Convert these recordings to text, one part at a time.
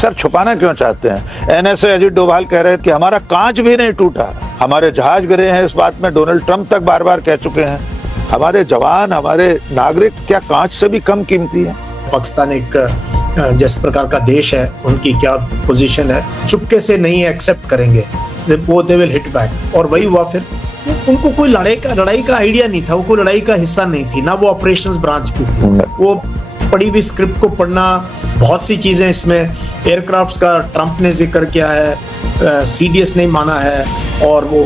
Sir छुपाना क्यों चाहते हैं? एनएसए अजीत डोभाल कह रहे थे कि हमारा कांच भी नहीं टूटा, हमारे जहाज गिरे हैं, इस बात में डोनाल्ड ट्रंप तक बार बार कह चुके हैं। हमारे जवान, हमारे नागरिक क्या कांच से भी कम कीमती है? पाकिस्तान एक जिस प्रकार का देश है, उनकी क्या पोजीशन है, चुपके से नहीं एक्सेप्ट करेंगे, वो दे विल हिट बैक। और वही हुआ फिर। उनको कोई लड़ाई का आइडिया नहीं था, वो कोई लड़ाई का हिस्सा नहीं थी, ना वो ऑपरेशंस ब्रांच की थी। वो पढ़ी हुई स्क्रिप्ट को पढ़ना, बहुत सी चीजें इसमें एयरक्राफ्ट्स का ट्रंप ने जिक्र किया है, सीडीएस ने माना है, और वो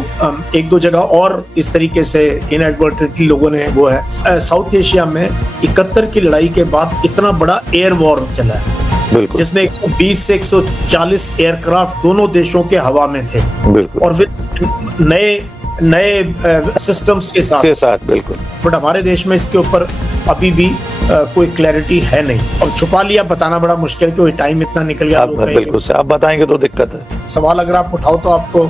एक दो जगह और इस तरीके से इनएडवर्टेंटली लोगों ने वो है। साउथ एशिया में 71 की लड़ाई के बाद इतना बड़ा एयर वॉर चला है, जिसमें 120 से 140 एयरक्राफ्ट दोनों देशों के हवा में थे, और फिर नए सिस्टम्स के साथ। बिल्कुल। बट हमारे देश में इसके ऊपर अभी भी कोई क्लैरिटी है नहीं, और छुपा लिया, बताना बड़ा मुश्किल, क्योंकि टाइम इतना निकल गया। बिल्कुल से आप बताएंगे तो दिक्कत है। सवाल अगर आप उठाओ तो आपको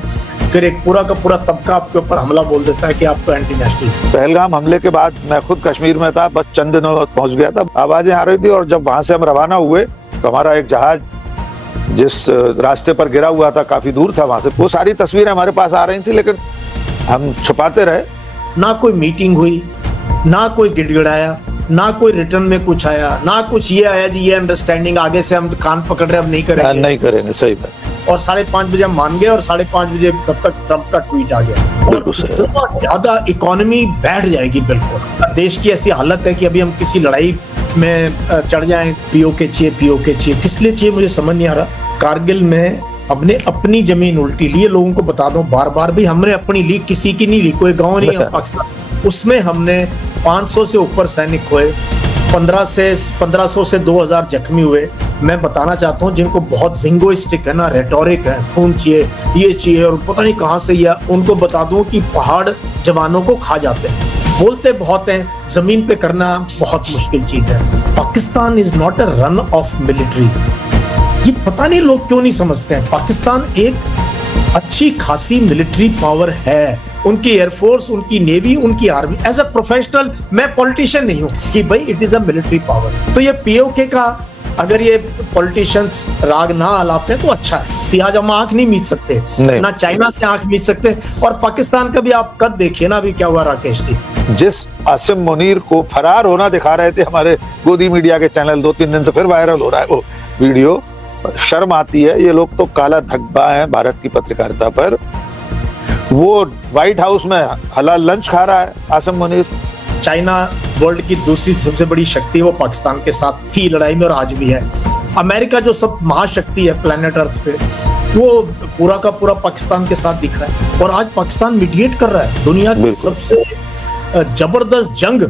फिर एक पूरा का पूरा तबका आपके ऊपर हमला बोल देता है कि आप तो एंटी नेशनल। पहलगाम हमले के बाद मैं खुद कश्मीर में था, बस चंद दिनों में पहुंच गया था, आवाजें आ रही थी, और जब वहां से हम रवाना हुए तो हमारा एक जहाज जिस रास्ते पर गिरा हुआ था काफी दूर था वहां से, वो सारी तस्वीरें हमारे पास आ रही थी, लेकिन हम छुपाते रहे। ना कोई मीटिंग हुई, ना कोई गिड़गिड़ाया, ना कोई रिटर्न में कुछ आया, ना कुछ ये आया जी ये अंडरस्टैंडिंग, आगे से हम कान पकड़ रहे, अब नहीं करेंगे। सही बात। और 5:30 बजे हम मान गए, और 5:30 बजे तब तक ट्रंप का ट्वीट आ गया, और इतना ज्यादा इकोनॉमी बैठ जाएगी। बिल्कुल देश की ऐसी हालत है कि अभी हम किसी लड़ाई में चढ़ जाएं, पीओके चाहिए, किस लिए चाहिए मुझे समझ नहीं आ रहा। कारगिल में हमने अपनी जमीन उल्टी ली है, लोगों को बता दो बार बार भी, हमने अपनी ली, किसी की नहीं ली, कोई गांव नहीं है पाकिस्तान। उसमें हमने 500 से ऊपर सैनिक हुए, 1500 से 2000 जख्मी हुए। मैं बताना चाहता हूँ, जिनको बहुत जिंगोइस्टिक है ना, रेटोरिक है, खून चाहिए, ये चाहिए, और पता नहीं कहाँ से ये, उनको बता दूं कि पहाड़ जवानों को खा जाते हैं। बोलते बहुत हैं, जमीन पे करना बहुत मुश्किल चीज है। Pakistan is not a run of military. ये पता नहीं लोग क्यों नहीं समझते हैं। पाकिस्तान एक अच्छी खासी मिलिट्री पावर है, उनकी एयरफोर्स, उनकी नेवी, उनकी आर्मी। एज अ प्रोफेशनल, मैं पॉलिटिशियन नहीं हूं कि भाई it is a military power. तो ये पीओके का अगर ये पॉलिटिशियंस राग ना आलापते तो अच्छा है, कि आज हम आंख नहीं मीच सकते, ना चाइना से आंख मीच सकते, और पाकिस्तान का भी आप कद देखिए ना अभी क्या हुआ। राकेश जी, जिस आसिम मुनीर को फरार होना दिखा रहे थे हमारे गोदी मीडिया के चैनल, 2-3 दिन से फिर वायरल हो रहा है वो वीडियो, शर्म आती है। ये लोग तो काला धब्बा है भारत की पत्रकारिता पर। वो व्हाइट हाउस में हलाल लंच खा रहा है आसिम मुनीर। चाइना वर्ल्ड की दूसरी सबसे बड़ी शक्ति है, वो पाकिस्तान के साथ थी लड़ाई में और आज भी है। अमेरिका जो सब महाशक्ति है प्लेनेट अर्थ पे, वो पूरा का पूरा पाकिस्तान के साथ दिखा है, और आज पाकिस्तान मीडिएट कर रहा है दुनिया की सबसे जबरदस्त जंग,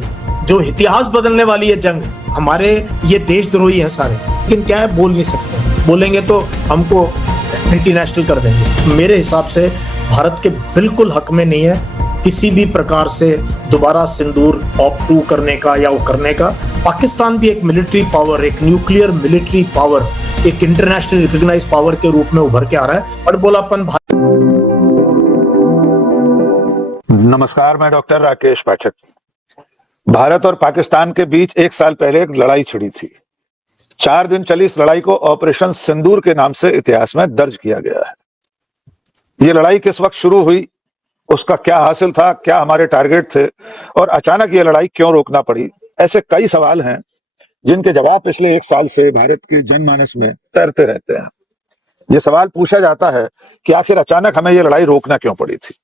जो इतिहास बदलने वाली है जंग। हमारे ये देशद्रोही हैं सारे, लेकिन क्या है, बोल नहीं सकते। बोलेंगे तो हमको एंटी नेशनल कर देंगे। मेरे हिसाब से भारत के बिल्कुल हक में नहीं है किसी भी प्रकार से दोबारा सिंदूर ऑप-2 करने का या वो करने का। पाकिस्तान भी एक मिलिट्री पावर, एक न्यूक्लियर मिलिट्री पावर, एक इंटरनेशनल रिकॉग्नाइज्ड पावर के रूप में उभर के आ रहा है। बड़बोलापन। नमस्कार, मैं डॉक्टर राकेश पाठक। भारत और पाकिस्तान के बीच 1 साल पहले एक लड़ाई छिड़ी थी। 4 दिन चली इस लड़ाई को ऑपरेशन सिंदूर के नाम से इतिहास में दर्ज किया गया है। ये लड़ाई किस वक्त शुरू हुई, उसका क्या हासिल था, क्या हमारे टारगेट थे, और अचानक ये लड़ाई क्यों रोकना पड़ी, ऐसे कई सवाल हैं जिनके जवाब पिछले 1 साल से भारत के जनमानस में तैरते रहते हैं। ये सवाल पूछा जाता है कि आखिर अचानक हमें ये लड़ाई रोकना क्यों पड़ी थी।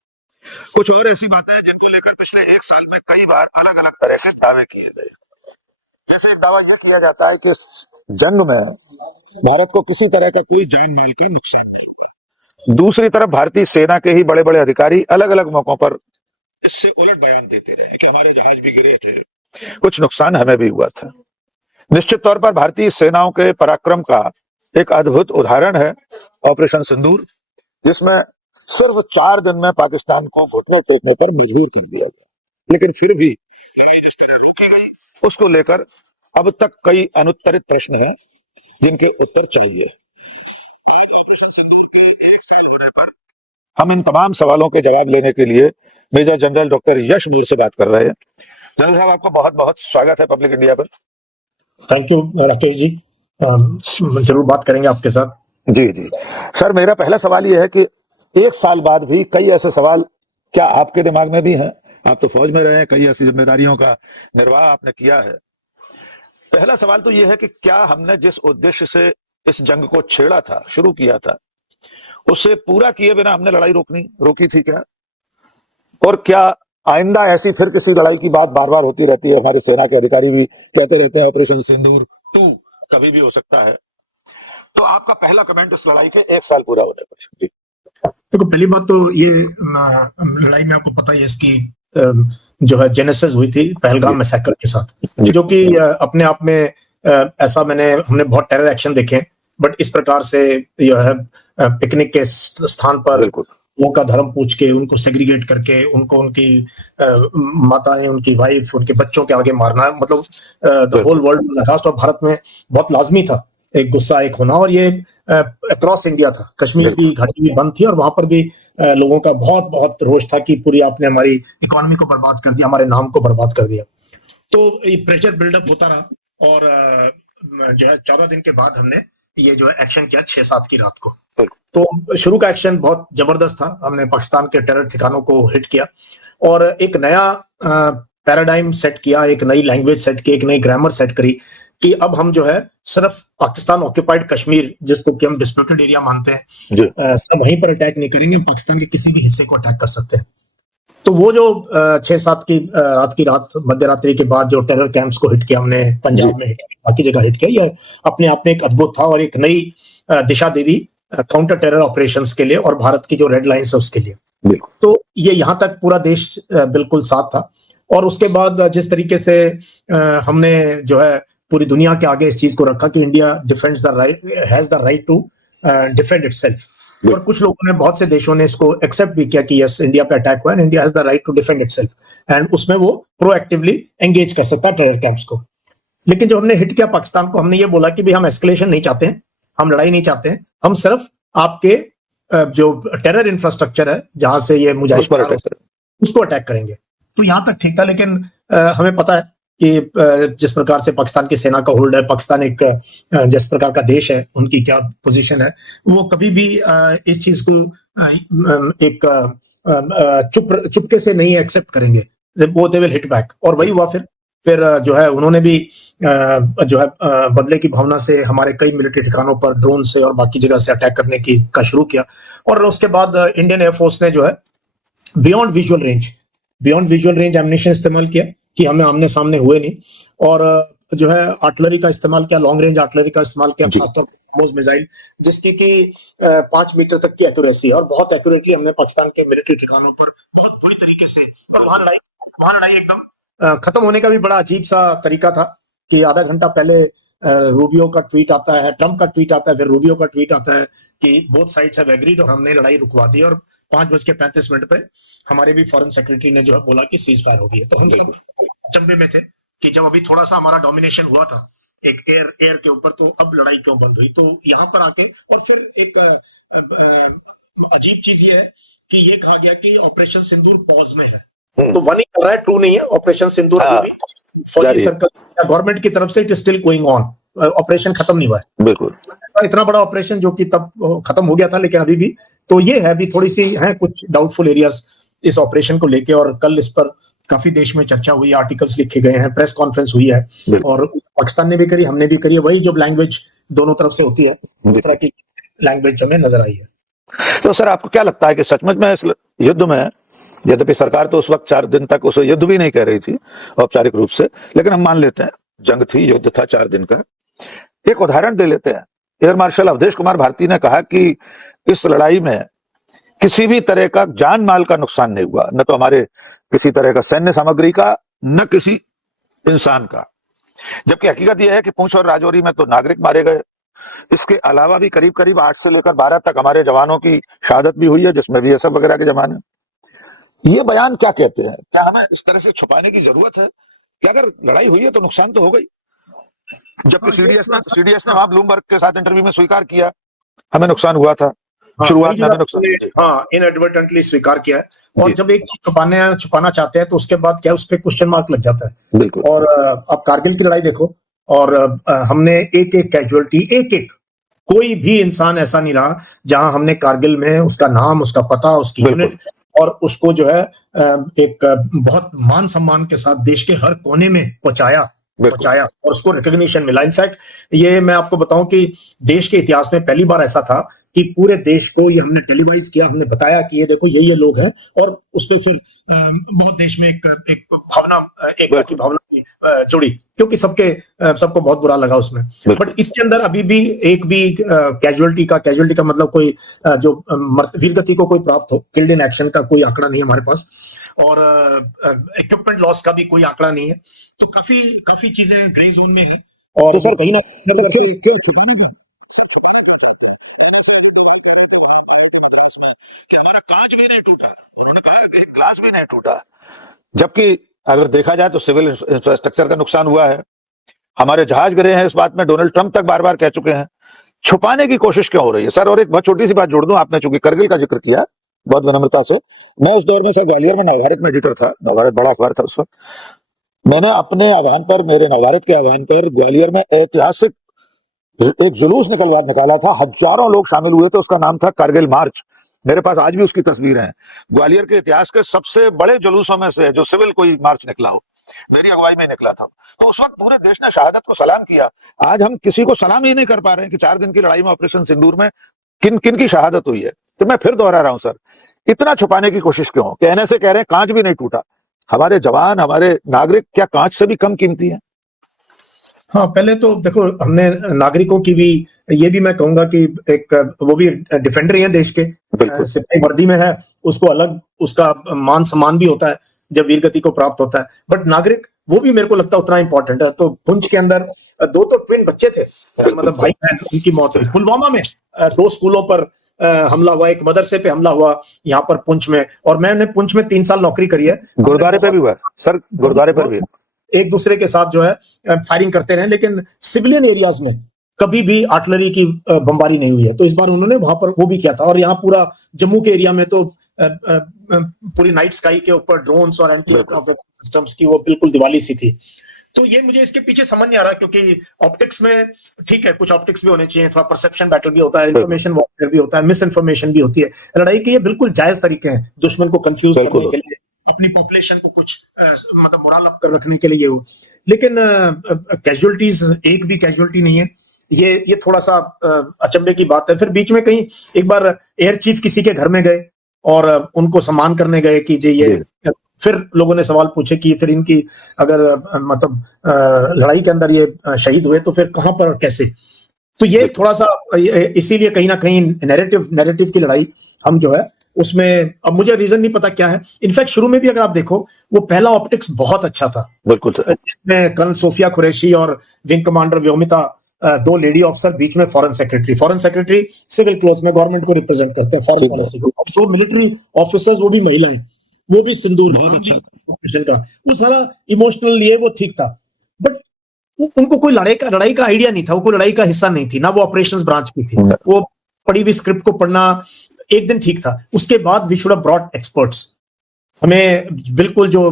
कुछ और ऐसी बातें हैं जिनको लेकर पिछले 1 साल में कई बार अलग अलग तरह के दावे किए गए। जैसे एक दावा यह किया जाता है कि जंग में भारत को किसी तरह का कोई जान माल का नुकसान नहीं हुआ। दूसरी तरफ भारतीय सेना के ही बड़े बड़े अधिकारी अलग अलग मौकों पर इससे उलट बयान देते रहे कि हमारे जहाज भी गिरे थे, कुछ नुकसान हमें भी हुआ था। निश्चित तौर पर भारतीय सेनाओं के पराक्रम का एक अद्भुत उदाहरण है ऑपरेशन सिंदूर, जिसमें सिर्फ 4 दिन में पाकिस्तान को घुटनों टेकने पर मजबूर कर दिया गया। लेकिन फिर भी जिस तरह रोकी गई, उसको लेकर अब तक कई अनुत्तरित प्रश्न हैं जिनके उत्तर चाहिए। ऑपरेशन सिंदूर के 1 साल होने पर हम इन तमाम सवालों के जवाब लेने के लिए मेजर जनरल डॉक्टर यश नूर से बात कर रहे हैं। जनरल साहब, आपका बहुत बहुत स्वागत है पब्लिक इंडिया पर। Thank you Rakesh ji. जरूर बात करेंगे आपके साथ। जी जी सर, मेरा पहला सवाल यह है कि एक साल बाद भी कई ऐसे सवाल क्या आपके दिमाग में भी हैं? आप तो फौज में रहे हैं, कई ऐसी जिम्मेदारियों का निर्वाह आपने किया है। पहला सवाल तो यह है कि क्या हमने जिस उद्देश्य से इस जंग को छेड़ा था, शुरू किया था, उसे पूरा किए बिना हमने लड़ाई रोकी थी क्या? और क्या आइंदा ऐसी फिर किसी लड़ाई की बात बार बार होती रहती है? हमारे सेना के अधिकारी भी कहते रहते हैं ऑपरेशन सिंदूर 2 कभी भी हो सकता है। तो आपका पहला कमेंट इस लड़ाई के 1 साल पूरा होने पर। जी देखो, पहली बात तो ये लड़ाई में आपको पता ही है इसकी जो है जेनेसिस हुई थी पहलगाम मैसेकर के साथ, जो कि अपने आप में ऐसा हमने बहुत टेरर एक्शन देखे हैं, बट इस प्रकार से जो है पिकनिक के स्थान पर लोगों का धर्म पूछ के उनको सेग्रीगेट करके उनको उनकी माताएं, उनकी वाइफ, उनके बच्चों के आगे मारना, मतलब द होल वर्ल्ड लगास्ट और भारत में बहुत लाजमी था एक गुस्सा एक होना। और ये अक्रॉस इंडिया था, कश्मीर की घाटी भी बंद थी और वहां पर भी लोगों का बहुत बहुत रोष था कि पूरी आपने हमारी इकोनॉमी को बर्बाद कर दिया, हमारे नाम को बर्बाद कर दिया। तो ये प्रेशर बिल्डअप होता रहा और जो है 14 दिन के बाद हमने ये जो है एक्शन किया 6-7 की रात को। तो शुरू का एक्शन बहुत जबरदस्त था, हमने पाकिस्तान के टेरर ठिकानों को हिट किया और एक नया पैराडाइम सेट किया, एक नई लैंग्वेज सेट की, एक नई ग्रामर सेट करी कि अब हम जो है सिर्फ पाकिस्तान ऑक्यूपाइड कश्मीर, जिसको कि हम डिस्प्यूटेड एरिया मानते हैं, सब वहीं पर अटैक नहीं करेंगे, पाकिस्तान के किसी भी हिस्से को अटैक कर सकते हैं। तो वो जो 6-7 की रात मध्य रात्रि के बाद जो टेरर कैंप्स को हिट किया हमने, पंजाब में हिट किया, बाकी जगह हिट किया, ये अपने आप में एक अद्भुत था और एक नई दिशा दे दी काउंटर टेरर ऑपरेशंस के लिए और भारत की जो रेड लाइंस है उसके लिए। तो ये यहाँ तक पूरा देश बिल्कुल साथ था। और उसके बाद जिस तरीके से हमने जो है पूरी दुनिया के आगे इस चीज को रखा कि India defends the right, has the right to defend itself. और कुछ लोगों ने, बहुत से देशों ने इसको एक्सेप्ट भी किया कि यस, इंडिया पे अटैक हुआ है, India has the right to defend itself and उसमें वो प्रोएक्टिवली एंगेज कर सकता है टेरर कैंप्स को। लेकिन जब हमने हिट किया पाकिस्तान को, हमने ये बोला कि भाई हम एस्केलेशन नहीं चाहते हैं, हम लड़ाई नहीं चाहते हैं, हम सिर्फ आपके जो टेरर इंफ्रास्ट्रक्चर है जहां से ये मुजाहिद उसको अटैक करेंगे। तो यहां तक ठीक था, लेकिन हमें पता है कि जिस प्रकार से पाकिस्तान की सेना का होल्ड है, पाकिस्तान एक जिस प्रकार का देश है, उनकी क्या पोजीशन है, वो कभी भी इस चीज को एक चुपके से नहीं एक्सेप्ट करेंगे, वो दे विल हिट बैक। और वही हुआ फिर जो है उन्होंने भी जो है बदले की भावना से हमारे कई मिलिट्री ठिकानों पर ड्रोन से और बाकी जगह से अटैक करने का शुरू किया। और उसके बाद इंडियन एयरफोर्स ने जो है बियॉन्ड विजुअल रेंज एम्युनिशन इस्तेमाल किया कि हमें आमने सामने हुए नहीं, और जो है आर्टिलरी का इस्तेमाल किया, लॉन्ग रेंज आर्टिलरी का इस्तेमाल किया, खासतौर पर मिसाइल जिसकी कि 5 मीटर तक की एक्यूरेसी, और बहुत एक्यूरेटली हमने पाकिस्तान के मिलिट्री ठिकानों पर बहुत बुरी तरीके से, और वहां लड़ाई एकदम खत्म होने का भी बड़ा अजीब सा तरीका था कि आधा घंटा पहले रूबियो का ट्वीट आता है, ट्रंप का ट्वीट आता है, फिर रूबियो का ट्वीट आता है कि बोथ साइड्स हैव एग्रीड, और हमने लड़ाई रुकवा दी। और 5:35 पे हमारे भी फॉरेन सेक्रेटरी ने जो है बोला कि सीज फायर हो गई है। तो हम सब चंबे में थे कि जब अभी थोड़ा सा हमारा डोमिनेशन हुआ था एक एयर के ऊपर, तो अब लड़ाई क्यों बंद हुई? तो यहाँ पर आके और फिर एक अजीब चीज ये है कि ये कहा गया कि ऑपरेशन सिंदूर पॉज में है। तो 1 ही कर रहा है, 2 नहीं है। ऑपरेशन सिंदूर अभी भी फौजी सर्कल गवर्नमेंट की तरफ से it is still going on, operation खत्म नहीं हुआ है। बिल्कुल इतना बड़ा ऑपरेशन जो कि तब खत्म हो गया था, लेकिन अभी भी तो ये है, अभी थोड़ी सी है कुछ डाउटफुल एरियाज इस ऑपरेशन को लेके, और कल इस पर काफी देश में चर्चा हुई, आर्टिकल्स लिखे गए हैं, प्रेस कॉन्फ्रेंस हुई है, और पाकिस्तान ने भी करी, हमने भी करी है। वही जो लैंग्वेज दोनों तरफ से होती है, उस तरह की लैंग्वेज हमें नजर आई है। तो सर, आपको क्या लगता है कि सचमुच में इस युद्ध में, यद्यपि सरकार तो उस वक्त 4 दिन तक उसे युद्ध भी नहीं कह रही थी औपचारिक रूप से, लेकिन हम मान लेते हैं जंग थी, युद्ध था 4 दिन का। एक उदाहरण दे लेते हैं। एयर मार्शल अवधेश कुमार भारती ने कहा कि इस लड़ाई में किसी भी तरह का जान माल का नुकसान नहीं हुआ, न तो हमारे किसी तरह का सैन्य सामग्री का, न किसी इंसान का। जबकि हकीकत यह है कि पुंछ और राजौरी में तो नागरिक मारे गए। इसके अलावा भी करीब करीब 8 से लेकर 12 तक हमारे जवानों की शहादत भी हुई है, जिसमें बीएसएफ वगैरह के जवान हैं। ये बयान क्या कहते हैं? क्या हमें इस तरह से छुपाने की जरूरत है कि अगर लड़ाई हुई है तो नुकसान तो हो गई? जबकि सीडीएस ने वहां ब्लूमबर्ग के साथ इंटरव्यू में स्वीकार किया हमें नुकसान हुआ था, शुरुआत में हमें नुकसान, इनएडवर्टेंटली स्वीकार किया है। और जब एक चीज छुपाना चाहते हैं तो उसके बाद क्या उस पर क्वेश्चन मार्क लग जाता है। बिल्कुल। और आप कारगिल की लड़ाई देखो और हमने एक एक कैजुअलिटी, एक एक, कोई भी इंसान ऐसा नहीं रहा जहां हमने कारगिल में उसका नाम, उसका पता, उसकी बिल्कुल। यूनिट और उसको जो है एक बहुत मान सम्मान के साथ देश के हर कोने में बिल्कुल। और उसको रिकॉग्निशन मिला। इनफैक्ट ये मैं आपको बताऊं कि देश के इतिहास में पहली बार ऐसा था कि पूरे देश को ये हमने टेलीवाइज किया, हमने बताया कि ये देखो ये लोग हैं, और उस पे फिर बहुत देश में एक भावना, एकता की भावना भी, जुड़ी, क्योंकि सबको बहुत बुरा लगा उसमें। बिल्कुल। बट इसके अंदर अभी भी एक भी कैजुअलिटी का मतलब कोई जो वीरगति को कोई प्राप्त हो, किल्ड इन एक्शन का कोई आंकड़ा नहीं है हमारे पास, और इक्विपमेंट लॉस का भी कोई आंकड़ा नहीं है। तो काफी चीजें ग्रे जोन में है, और तो वो सर कहीं ना कहीं हमारा कांच भी नहीं टूटा, उन्होंने कहा एक ग्लास भी नहीं टूटा, जबकि अगर देखा जाए तो सिविल इंफ्रास्ट्रक्चर का नुकसान हुआ है, हमारे जहाज गिरे हैं, इस बात में डोनाल्ड ट्रंप तक बार बार कह चुके हैं। छुपाने की कोशिश क्यों हो रही है सर? और एक बहुत छोटी सी बात जोड़ दूं, आपने चूंकि करगिल का जिक्र किया बहुत विनम्रता से, मैं उस दौर में सर ग्वालियर में नवभारत में एडिटर था, नवभारत बड़ा अखबार था उस वक्त। मैंने अपने आह्वान पर, मेरे नवभारत के आह्वान पर ग्वालियर में ऐतिहासिक एक जुलूस निकाला था, हजारों लोग शामिल हुए थे, उसका नाम था कारगिल मार्च। मेरे पास आज भी उसकी तस्वीरें हैं। ग्वालियर के इतिहास के सबसे बड़े जुलूसों में से जो सिविल कोई मार्च निकला हो, मेरी अगुवाई में निकला था। तो उस वक्त पूरे देश ने शहादत को सलाम किया। आज हम किसी को सलाम ही नहीं कर पा रहे हैं कि 4 दिन की लड़ाई में, ऑपरेशन सिंदूर में किन किन की शहादत हुई है। तो मैं फिर दोहरा रहा हूं सर, इतना छुपाने की कोशिश क्यों? कहने से कह रहे हैं कांच भी नहीं टूटा। हमारे जवान, हमारे नागरिक क्या कांच से भी कम कीमती है? हाँ, पहले तो देखो, हमने नागरिकों की भी, ये भी मैं कहूंगा कि एक वो भी डिफेंडर ही है देश के, बिल्कुल। सिपाही वर्दी में है, उसको अलग उसका मान सम्मान भी होता है जब वीरगति को प्राप्त होता है। बट नागरिक, वो भी मेरे को लगता है उतना इंपॉर्टेंट है। तो पुंछ के अंदर 2 तो ट्विन बच्चे थे, मतलब भाई बहन, उनकी मौत हुई। पुलवामा में 2 स्कूलों पर हमला हुआ, एक मदरसे पे हमला हुआ यहाँ पर पुंछ में, और मैंने पुंछ में 3 साल नौकरी करी है। गुरुद्वारे पे भी हुआ सर, गुरुद्वारे पर भी एक दूसरे के साथ जो है फायरिंग करते रहे, लेकिन सिविलियन एरियाज में कभी भी आर्टिलरी की बमबारी नहीं हुई है। तो इस बार उन्होंने वहां पर वो भी किया था। और यहाँ पूरा जम्मू के एरिया में तो पूरी नाइट स्काई के ऊपर ड्रोन्स और एंटी एयरक्राफ्ट सिस्टम्स की वो बिल्कुल दिवाली सी थी। तो ये मुझे इसके पीछे समझ नहीं आ रहा, क्योंकि ऑप्टिक्स में ठीक है, कुछ ऑप्टिक्स भी होने चाहिए, थोड़ा परसेप्शन बैटल भी होता है, इन्फॉर्मेशन वॉरफेयर भी होता है, मिस इन्फॉर्मेशन भी होती है। लड़ाई के ये बिल्कुल जायज तरीके हैं दुश्मन को कंफ्यूज करने के लिए, अपनी पॉपुलेशन को कुछ मतलब मोरल अप कर रखने के लिए वो। लेकिन कैजुअलिटीज, एक भी कैजुअलिटी नहीं है। ये थोड़ा सा अचंभे की बात है। फिर बीच में कहीं एक बार एयर चीफ किसी के घर में गए और उनको सम्मान करने गए कि ये, फिर लोगों ने सवाल पूछे कि फिर इनकी अगर मतलब लड़ाई के अंदर ये शहीद हुए तो फिर कहां पर और कैसे? तो ये थोड़ा सा, इसीलिए कहीं ना कहीं नैरेटिव की लड़ाई हम जो है उसमें, अब मुझे रीजन नहीं पता क्या है। इनफैक्ट शुरू में भी अगर आप देखो, वो पहला ऑप्टिक्स बहुत अच्छा था, बिल्कुल, जिसमें कर्नल सोफिया कुरैशी और विंग कमांडर व्योमिता, 2 लेडी ऑफिसर, बीच में फॉरेन सेक्रेटरी सिविल क्लोथ में गवर्नमेंट को रिप्रेजेंट करते हैं, फॉरेन पॉलिसी को, और 2 मिलिट्री ऑफिसर्स, वो भी महिलाएं, वो भी सिंदूर ऑपरेशन का, वो सारा इमोशनल ये वो ठीक था। बट उनको कोई लड़ाई का आइडिया नहीं था, वो कोई लड़ाई का हिस्सा नहीं थी ना, वो ऑपरेशंस ब्रांच की थी। वो पढ़ी हुई स्क्रिप्ट को पढ़ना एक दिन ठीक था, उसके बाद we should have brought experts. हमें बिल्कुल जो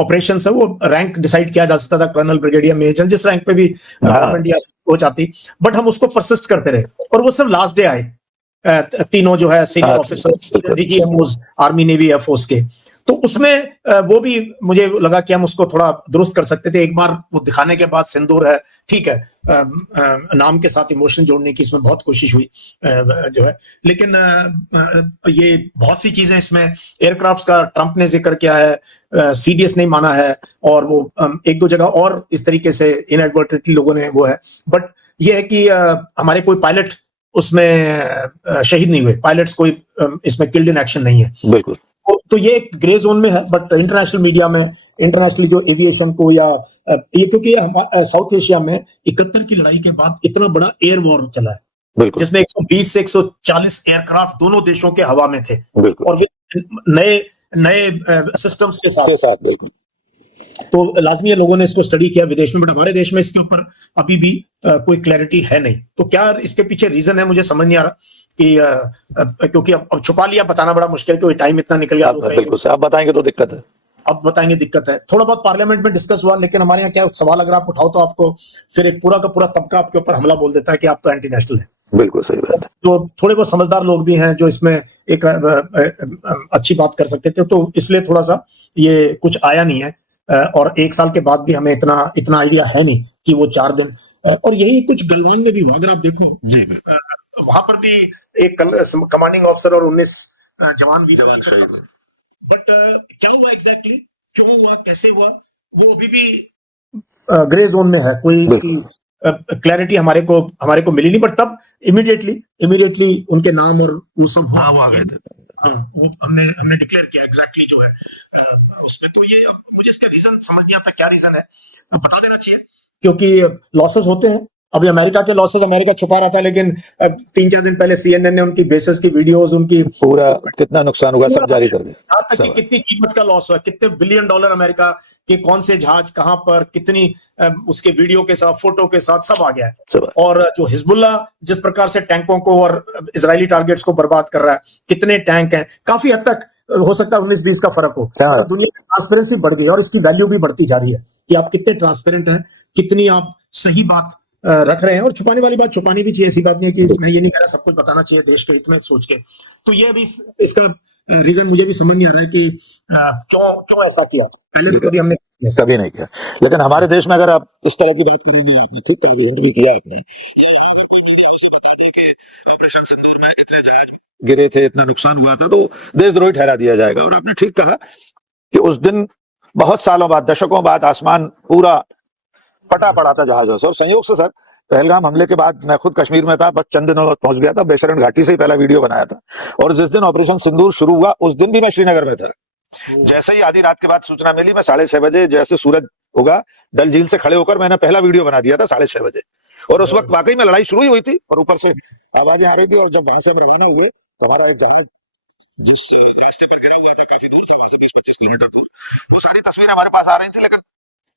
ऑपरेशंस है वो रैंक डिसाइड किया जा सकता था, कर्नल, ब्रिगेडियर, मेजर, जिस रैंक पे भी गवर्नमेंट हो जाती, बट हम उसको परसिस्ट करते रहे, और वो सिर्फ लास्ट डे आए, तीनों जो है senior officer, DGMOs, army, navy, air force के। तो उसमें वो भी मुझे लगा कि हम उसको थोड़ा दुरुस्त कर सकते थे। एक बार वो दिखाने के बाद सिंदूर है, ठीक है, नाम के साथ इमोशन जोड़ने की इसमें बहुत कोशिश हुई जो है, लेकिन ये बहुत सी चीजें इसमें, एयरक्राफ्ट का ट्रंप ने जिक्र किया है, सीडीएस नहीं माना है, और वो 1-2 जगह और इस तरीके से इनएडवर्टेंटली लोगों ने वो है। बट ये है कि हमारे कोई पायलट उसमें शहीद नहीं हुए, पायलट्स कोई इसमें किल्ड इन एक्शन नहीं है। बिल्कुल। तो ये एक ग्रे जोन में है। बट इंटरनेशनल मीडिया में, इंटरनेशनली जो एविएशन को, या ये, क्योंकि साउथ एशिया में 71 की लड़ाई के बाद इतना बड़ा एयर वॉर चला है, जिसमें 120 से 140 एयरक्राफ्ट दोनों देशों के हवा में थे, और नए सिस्टम्स के साथ। बिल्कुल। तो लाजमी है लोगों ने इसको स्टडी किया विदेश में, बट हमारे देश में इसके ऊपर अभी भी कोई क्लैरिटी है नहीं। तो क्या इसके पीछे रीजन है, मुझे समझ नहीं आ रहा कि क्योंकि अब छुपा लिया, बताना बड़ा मुश्किल, क्योंकि टाइम इतना निकल गया। बिल्कुल, आप बताएंगे तो दिक्कत है। अब बताएंगे दिक्कत है। थोड़ा बहुत पार्लियामेंट में डिस्कस हुआ, लेकिन हमारे यहाँ क्या सवाल अगर आप उठाओ तो आपको फिर एक पूरा का पूरा तबका आपके ऊपर हमला बोल देता है कि आप तो एंटी नेशनल है। बिल्कुल सही बात है। तो थोड़े बहुत समझदार लोग भी हैं जो इसमें एक अच्छी बात कर सकते थे, तो इसलिए थोड़ा सा ये कुछ आया नहीं है। और 1 साल के बाद भी हमें इतना आइडिया है नहीं कि वो 4 दिन और यही कुछ गलवान में भी हुआ। अगर आप देखो जी वहां पर भी एक कमांडिंग ऑफिसर और 19 जवान शहीद हुए। बट क्या हुआ एग्जैक्टली, क्यों हुआ, कैसे हुआ, वो अभी भी ग्रे जोन में है। कोई क्लैरिटी हमारे को मिली नहीं। बट तब इमीडिएटली उनके नाम और वो सब आ गए थे। वो हमने डिक्लेयर किया एग्जैक्टली जो है उसमें। तो ये अब मुझे इसका रीजन समझ नहीं आता क्या रीजन है, बता देना चाहिए, क्योंकि लॉसेस होते हैं। अभी अमेरिका के लॉसेस अमेरिका छुपा रहा था, लेकिन 3-4 दिन पहले CNN ने उनकी बेसिस की वीडियोस, उनकी पूरा कितना नुकसान हुआ सब जारी कर दिया। यहाँ तक कि कितनी कीमत का लॉस हुआ, कितने बिलियन डॉलर अमेरिका के कौन से जहाज कहां पर, कितनी उसके वीडियो के साथ, फोटो के साथ सब आ गया है। और जो हिजबुल्ला जिस प्रकार से टैंकों को और इजरायली टारगेट्स को बर्बाद कर रहा है, कितने टैंक हैं, काफी हद तक हो सकता है 19-20 का फर्क हो। दुनिया में ट्रांसपेरेंसी बढ़ गई और इसकी वैल्यू भी बढ़ती जा रही है कि आप कितने ट्रांसपेरेंट हैं, कितनी आप सही बात रख रहे हैं। और छुपाने वाली बात छुपानी भी चाहिए, ऐसी बात नहीं है कि मैं ये नहीं कह रहा सब कुछ बताना चाहिए देश के हित में सोच के। तो ये अभी इसका रीजन मुझे भी समझ नहीं आ रहा है कि क्यों ऐसा किया। पहले तो कभी हमने कभी नहीं किया। लेकिन हमारे देश में अगर आप इस तरह की बात करेंगे, ठीक भी किया आपने, ऑपरेशन सिंदूर में इतने जहाज गिरे थे, इतना नुकसान हुआ था, तो देशद्रोही ठहरा दिया जाएगा। और आपने ठीक कहा कि उस दिन बहुत सालों बाद, दशकों बाद आसमान पूरा फटा पड़ा था जहाजों से। और संयोग से सर, पहलगाम हमले के बाद मैं खुद कश्मीर में था, बस चंद दिनों बाद पहुंच गया था, बेसरन घाटी से ही पहला वीडियो बनाया था। और जिस दिन ऑपरेशन सिंदूर शुरू हुआ उस दिन भी मैं श्रीनगर में था। जैसे ही आधी रात के बाद सूचना मिली, मैं 6:30 बजे जैसे सूरज होगा डल झील से खड़े होकर मैंने पहला वीडियो बना दिया था 6:30 बजे। और उस वक्त वाकई में लड़ाई शुरू ही हुई थी और ऊपर से आवाजें आ रही थी। और जब वहां से हम रवाना हुए तो हमारा एक जहाज जिस रास्ते पर गिरा हुआ था, काफी दूर था, वहां से 20-25 किलोमीटर दूर, वो सारी तस्वीरें हमारे पास आ रही थी। लेकिन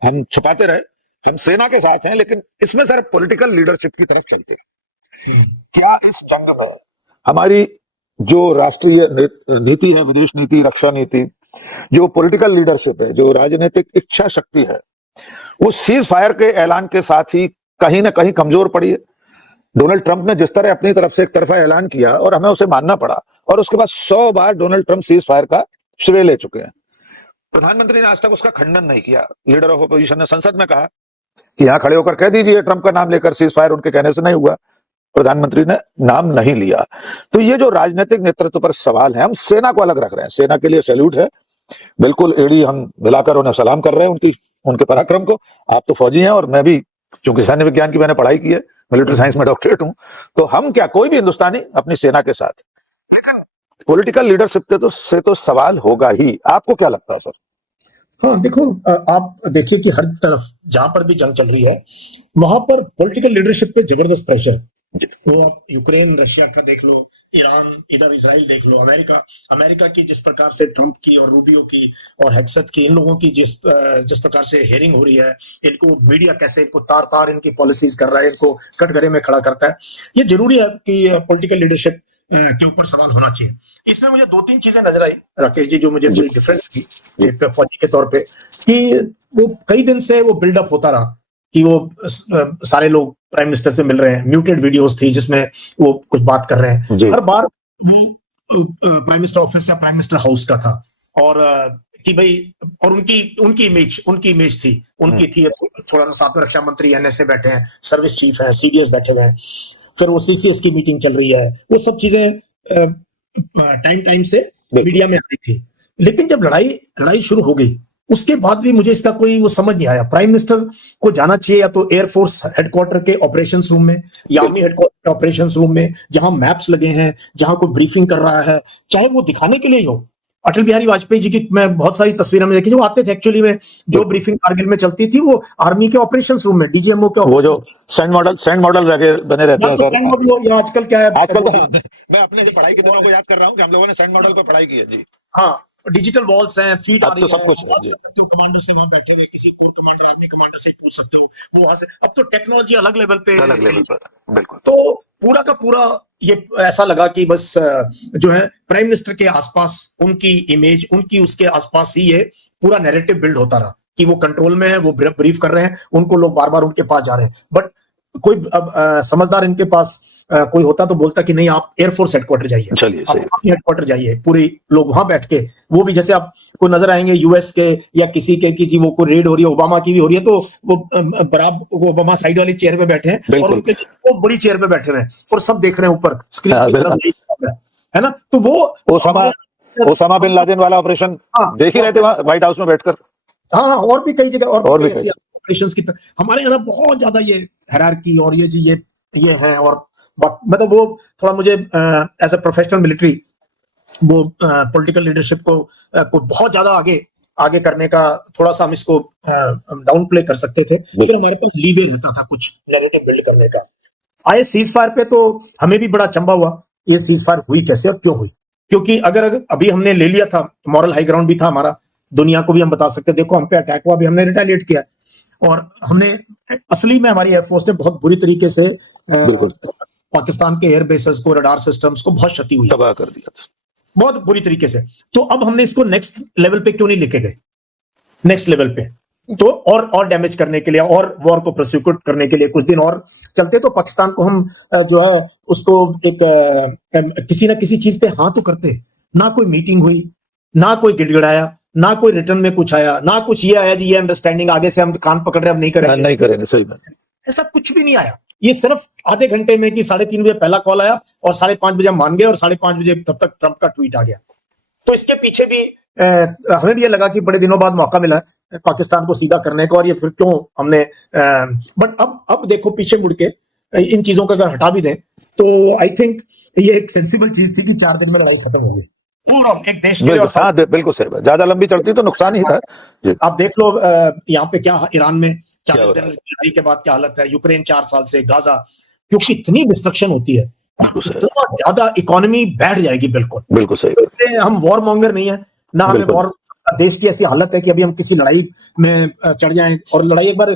हम छुपाते रहे, हम सेना के साथ हैं, लेकिन इसमें सर पॉलिटिकल लीडरशिप की तरफ चलते हैं। क्या इस जंग में हमारी जो राष्ट्रीय नीति है, विदेश नीति, रक्षा नीति, जो पॉलिटिकल लीडरशिप है, जो राजनीतिक इच्छा शक्ति है, वो सीज फायर के ऐलान के साथ ही कहीं ना कहीं कमजोर पड़ी है। डोनाल्ड ट्रंप ने जिस तरह अपनी तरफ से एक तरफा ऐलान किया और हमें उसे मानना पड़ा, और उसके बाद 100 बार डोनाल्ड ट्रंप सीज फायर का श्रेय ले चुके हैं। प्रधानमंत्री ने आज तक उसका खंडन नहीं किया। लीडर ऑफ अपोजिशन ने संसद में कहा कि यहां खड़े होकर कह दीजिए ट्रंप का नाम लेकर सीज फायर उनके कहने से नहीं हुआ। प्रधानमंत्री ने नाम नहीं लिया। तो ये जो राजनीतिक नेतृत्व पर सवाल है, हम सेना को अलग रख रहे हैं। सेना के लिए सैल्यूट है, बिल्कुल एड़ी हम मिलाकर उन्हें सलाम कर रहे हैं उनके पराक्रम को। आप तो फौजी हैं और मैं भी, चूंकि सैन्य विज्ञान की मैंने पढ़ाई की है, मिलिट्री साइंस में डॉक्टरेट हूं, तो हम क्या, कोई भी हिंदुस्तानी अपनी सेना के साथ। लेकिन पॉलिटिकल लीडरशिप से तो सवाल होगा ही। आपको क्या लगता है सर? हाँ देखो, आप देखिए कि हर तरफ जहां पर भी जंग चल रही है वहां पर पॉलिटिकल लीडरशिप पे जबरदस्त प्रेशर। वो आप यूक्रेन रशिया का देख लो, ईरान, इधर इजराइल देख लो, अमेरिका की जिस प्रकार से ट्रंप की और रूबियो की और हेक्सत की, इन लोगों की जिस प्रकार से हेयरिंग हो रही है, इनको मीडिया कैसे इनको तार इनकी पॉलिसीज कर रहा है, इनको कटघरे में खड़ा करता है। ये जरूरी है कि पॉलिटिकल लीडरशिप के ऊपर सवाल होना चाहिए। इसमें मुझे 2-3 चीजें नजर आई राकेश जी, जो मुझे थोड़ी डिफरेंट थी एक फौजी के तौर पे, कि वो कई दिन से वो बिल्डअप होता रहा कि वो सारे लोग प्राइम मिनिस्टर से मिल रहे हैं। म्यूटेड वीडियोस थी जिसमें वो कुछ बात कर रहे हैं। हर बार प्राइम मिनिस्टर ऑफिस या प्राइम मिनिस्टर हाउस का था, और कि भाई, और उनकी इमेज थी, उनकी थी। थोड़ा साथ में रक्षा मंत्री NSA बैठे हैं, सर्विस चीफ है, CDS बैठे हुए हैं, फिर वो CCS की मीटिंग चल रही है। वो सब चीजें टाइम से मीडिया में आ रही थी। लेकिन जब लड़ाई शुरू हो गई उसके बाद भी मुझे इसका कोई वो समझ नहीं आया। प्राइम मिनिस्टर को जाना चाहिए या तो एयरफोर्स हेडक्वार्टर के ऑपरेशंस रूम में या आर्मी हेडक्वार्टर के ऑपरेशंस रूम में, जहां मैप्स लगे हैं, जहां कोई ब्रीफिंग कर रहा है, चाहे वो दिखाने के लिए ही हो। अटल बिहारी वाजपेयी जी की मैं बहुत सारी तस्वीरें में देखी, जो आते थे एक्चुअली में, जो ब्रीफिंग कारगिल में चलती थी वो आर्मी के ऑपरेशंस रूम में, DGMO के, वो जो सैंड मॉडल बने रहते हैं सर। या आजकल क्या है, आजकल तो मैं अपने पढ़ाई के दिनों को याद कर रहा हूँ कि हम लोगों ने सैंड मॉडल पर पढ़ाई की है जी। हाँ, डिजिटल वॉल्स हैं, फीड आ रही है, सब कुछ है। कमांडर से वहां बैठे हुए किसी कोर कमांडर, आर्मी कमांडर से पूछ सकते हो, वो वहां से। अब तो टेक्नोलॉजी अलग लेवल पे बिल्कुल। तो पूरा का पूरा ये ऐसा लगा कि बस जो है प्राइम मिनिस्टर के आसपास उनकी इमेज, उनकी उसके आसपास ही ये पूरा नैरेटिव बिल्ड होता रहा कि वो कंट्रोल में है, वो ब्रीफ कर रहे हैं, उनको लोग बार बार उनके पास जा रहे हैं। बट कोई समझदार इनके पास कोई होता तो बोलता कि नहीं, आप एयरफोर्स हेडक्वार्टर जाइए, चलिए आप सही। हेडक्वार्टर जाइए, पूरे लोग वहां बैठ के, वो भी जैसे आप को नजर आएंगे यूएस के या किसी के कि जी वो कोई रेड हो रही है, ओबामा की भी हो रही है, तो वो बराबर ओबामा साइड वाली चेयर पे बैठे हैं और बिल्कुल। उनके वो बड़ी चेयर पे बैठे हुए हैं और सब देख रहे हैं ऊपर स्क्रीन हाँ, की तरफ, बिल्कुल। है ना। तो वो ओसामा ओसामा बिन लादेन वाला ऑपरेशन हाँ, देख ही रहे थे वहां व्हाइट हाउस में बैठकर। हाँ हाँ, और भी कई जगह और और भी भी कई ऐसी ऑपरेशंस की हमारे यहाँ ना बहुत ज्यादा ये हायरार्की और ये जी ये है। और मतलब वो थोड़ा मुझे एज अ प्रोफेशनल मिलिट्री वो पॉलिटिकल लीडरशिप को बहुत ज्यादा आगे आगे करने का थोड़ा सा हम इसको डाउन प्ले कर सकते थे, फिर हमारे पास लीवर रहता था कुछ नैरेटिव बिल्ड करने का। आए सीज फायर पे तो हमें भी बड़ा चंबा हुआ, ये सीज फायर हुई कैसे और क्यों हुई। क्योंकि अगर अभी हमने ले लिया था, मॉरल हाई ग्राउंड भी था हमारा, दुनिया को भी हम बता सकते, देखो हम पे अटैक हुआ, भी हमने रिटेलिएट किया और हमने असली में हमारी एयरफोर्स ने बहुत बुरी तरीके से पाकिस्तान के एयर बेसेस को, रडार सिस्टम्स को बहुत क्षति हुई, तबाह कर दिया था बहुत बुरी तरीके से। तो अब हमने इसको नेक्स्ट लेवल पे क्यों नहीं लेके गए, नेक्स्ट लेवल पे, तो और डैमेज करने के लिए और वॉर को प्रोसिक्यूट करने के लिए कुछ दिन और चलते तो पाकिस्तान को हम जो है उसको एक किसी ना किसी चीज पे हाँ तो करते। ना कोई मीटिंग हुई, ना कोई गिड़गिड़ाया, ना कोई रिटर्न में कुछ आया, ना कुछ ये आया जी ये अंडरस्टैंडिंग आगे से हम कान पकड़ रहे अब नहीं करेंगे, नहीं करेंगे, सही बात। ऐसा कुछ भी नहीं आया। ये सिर्फ आधे घंटे में कि 3:30 बजे पहला कॉल आया और 5:30 बजे हम मान गए और 5:30 बजे तब तक ट्रंप का ट्वीट आ गया। तो इसके पीछे भी हमें भी ये लगा कि बड़े दिनों बाद मौका मिला पाकिस्तान को सीधा करने का, और ये फिर क्यों हमने बट अब देखो पीछे मुड़ के इन चीजों को अगर हटा भी दें तो आई थिंक ये एक सेंसिबल चीज थी कि 4 दिन में लड़ाई खत्म हो गई पूरा एक देश के लिए। बिल्कुल, हाँ, बिल्कुल सही बात। ज्यादा लंबी चलती तो नुकसान ही था। आप देख लो यहाँ पे क्या ईरान में 40 क्या हो दिन रहा है? लड़ाई के बाद क्या हालत है, यूक्रेन 4 साल से, गाजा, क्योंकि इतनी डिस्ट्रक्शन होती है, बिल्कुल सही, इतना ज्यादा इकोनॉमी बैठ जाएगी बिल्कुल। बिल्कुल सही। इसलिए हम वॉर मॉन्गर नहीं है ना, हमें बिल्कुल। वॉर, देश की ऐसी हालत है कि अभी हम किसी लड़ाई में चढ़ जाएं और लड़ाई एक बार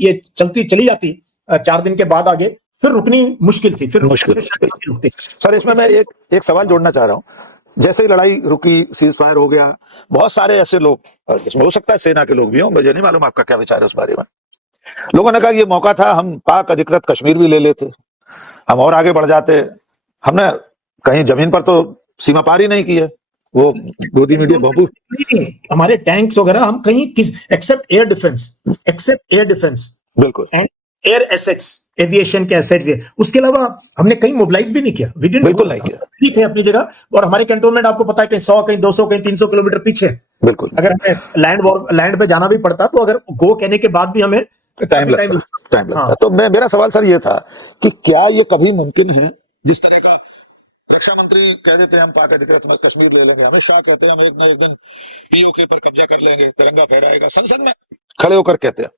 ये चली जाती 4 दिन के बाद आगे फिर रुकनी मुश्किल थी, फिर मुश्किल। शायद नहीं रुकती। सर इसमें मैं एक सवाल जोड़ना चाह रहा हूँ। जैसे ही लड़ाई रुकी, सीज फायर हो गया, बहुत सारे ऐसे लोग, और इसमें हो सकता है सेना के लोग भी हों, मुझे नहीं मालूम आपका क्या विचार है उस बारे में, लोगों ने कहा ये मौका था, हम पाक अधिकृत कश्मीर भी ले लेते, हम और आगे बढ़ जाते, हमने कहीं जमीन पर तो सीमा पार ही नहीं की है, वो गोदी मीडिया बम्बू। नहीं, हमारे टैंक्स वगैरह हम कहीं एक्सेप्ट एयर डिफेंस बिल्कुल, एंड एयर एसेट्स, एविएशन के एसेट्स है, उसके अलावा हमने कहीं मोबिलाइज भी नहीं किया। बिल्कुल नहीं किया। ठीक है अपनी जगह, और हमारे कंटोनमेंट आपको पता है कहीं 100 कहीं 200 कहीं 300 किलोमीटर पीछे। बिल्कुल, अगर हमें लैंड पे जाना भी पड़ता तो अगर गो कहने के बाद भी हमें टाइम लगता। हाँ। तो मेरा सवाल सर ये था कि क्या ये कभी मुमकिन है, जिस तरह का रक्षा मंत्री कह देते हैं हम पाक अधिकृत में कश्मीर ले लेंगे, अमित शाह कहते हैं हम एक ना एक दिन पीओके पर कब्जा कर लेंगे, तिरंगा फहराएगा, संसद में खड़े होकर कहते हैं,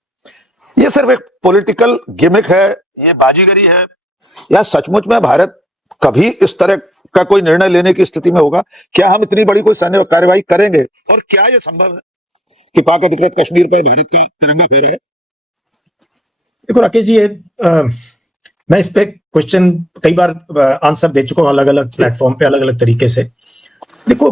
ये सिर्फ एक पॉलिटिकल गिमिक है, ये बाजीगरी है, या सचमुच में भारत कभी इस तरह का कोई निर्णय लेने की स्थिति में होगा? क्या हम इतनी बड़ी कोई सैन्य कार्रवाई करेंगे, और क्या ये संभव है कि पाक अधिकृत कश्मीर पर भारत का तिरंगा फहराए? देखो राकेश जी, मैं इस पे क्वेश्चन कई बार आंसर दे चुका हूं अलग अलग प्लेटफॉर्म पे अलग अलग तरीके से। देखो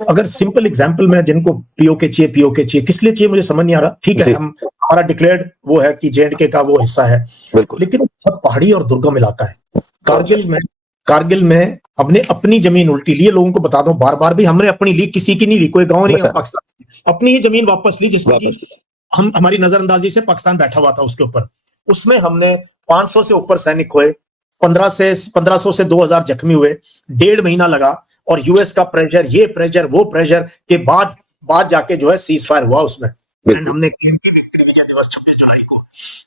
अगर सिंपल एग्जांपल में, जिनको पीओके चाहिए किस लिए चाहिए मुझे समझ नहीं आ रहा। ठीक है, हम हमारा डिक्लेयर्ड वो है कि जेएंडके का वो हिस्सा है, लेकिन बहुत पहाड़ी और दुर्गम इलाका है। कारगिल में हमने अपनी जमीन उल्टी ली है, लोगों को बता दो बार बार भी, हमने अपनी ली, किसी की नहीं ली, कोई गांव नहीं है पाकिस्तान, अपनी ही जमीन वापस ली, जिसमें हम हमारी नजरअंदाजी से पाकिस्तान बैठा हुआ था उसके ऊपर। उसमें हमने 500 से ऊपर सैनिक हुए, 1500 से 2000 जख्मी हुए, 1.5 महीना लगा, और यूएस का प्रेशर, ये प्रेशर वो प्रेशर के बाद जाके जो है सीज फायर हुआ उसमें। एंड हमने विजय दिवस 26 जुलाई को,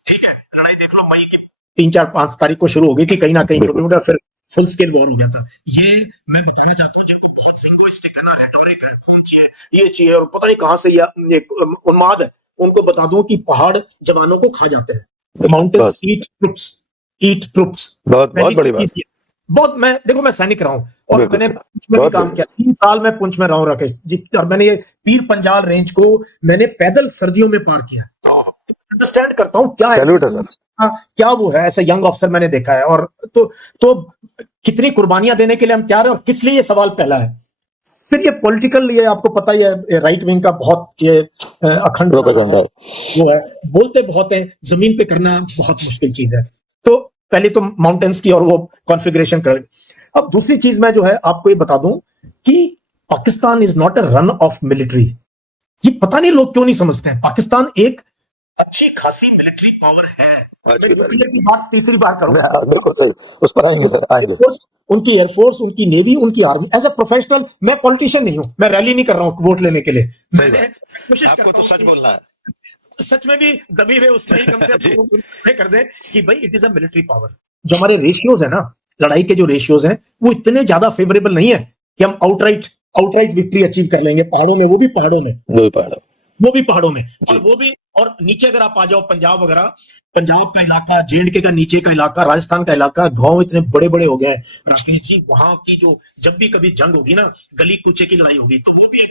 ठीक है, लड़ाई देख लो मई की 3-4-5 तारीख को शुरू हो गई थी, कहीं ना कहीं छोटे-मोटे, फिर फुल स्केल वॉर हो गया था। ये मैं बताना चाहता हूँ, जिनको बहुत सिंगोइस्टिक है ना, रेटोरिक है, खून चाहिए, ये चाहिए, और पता नहीं कहां से ये उन्माद है, उनको बता दूं कि पहाड़ जवानों को खा जाते हैं। माउंटेन्स ईट ट्रूप्स। बहुत बड़ी बात। बहुत, मैं सैनिक रहा हूं और मैंने पुंछ में भी काम किया, 3 साल मैं पुंछ में रहा हूं राकेश जी, और मैंने ये पीर पंजाल रेंज को मैंने पैदल सर्दियों में पार किया, अंडरस्टैंड करता हूं क्या है, क्या वो है, ऐसा यंग ऑफिसर मैंने देखा है। और तो कितनी कुर्बानियां देने के लिए हम तैयार हैं, और किस लिए ये सवाल पहला है। फिर ये पॉलिटिकल, ये आपको पता ही है राइट विंग का बहुत ये अखंड वो है, बोलते बहुत है, जमीन पे करना बहुत मुश्किल चीज है। तो पहले तो माउंटेन्स की और वो कॉन्फ़िगरेशन कर। अब दूसरी चीज मैं जो है आपको ये बता दूं कि Pakistan is not a run of military. ये पता नहीं लोग क्यों नहीं समझते हैं, पाकिस्तान एक अच्छी खासी मिलिट्री पावर है। न्यूक्लियर की बात तीसरी बार करूंगा, बिल्कुल सही, उस पर आएंगे सर, आएंगे। उनकी एयरफोर्स, उनकी नेवी, उनकी आर्मी। एज ए प्रोफेशनल, मैं पॉलिटिशियन नहीं हूं, मैं रैली नहीं कर रहा हूं वोट लेने के लिए। मैंने कोशिश आपको तो सच बोलना है, सच में भी दबी हुए उसमें ही कम से कम कर दे कि भाई it is a military power. जो हमारे रेशियोज है ना, लड़ाई के जो रेशियोज हैं वो इतने ज्यादा फेवरेबल नहीं है कि हम आउटराइट विक्ट्री अचीव कर लेंगे पहाड़ों में, वो भी पहाड़ों में, और वो भी, और नीचे अगर आप आ जाओ पंजाब वगैरह, पंजाब का इलाका, J&K का नीचे का इलाका, राजस्थान का इलाका, गांव इतने बड़े बड़े हो गए हैं राकेश जी। वहां की जो जब भी कभी जंग होगी ना, गली कूचे की लड़ाई होगी, तो वो भी एक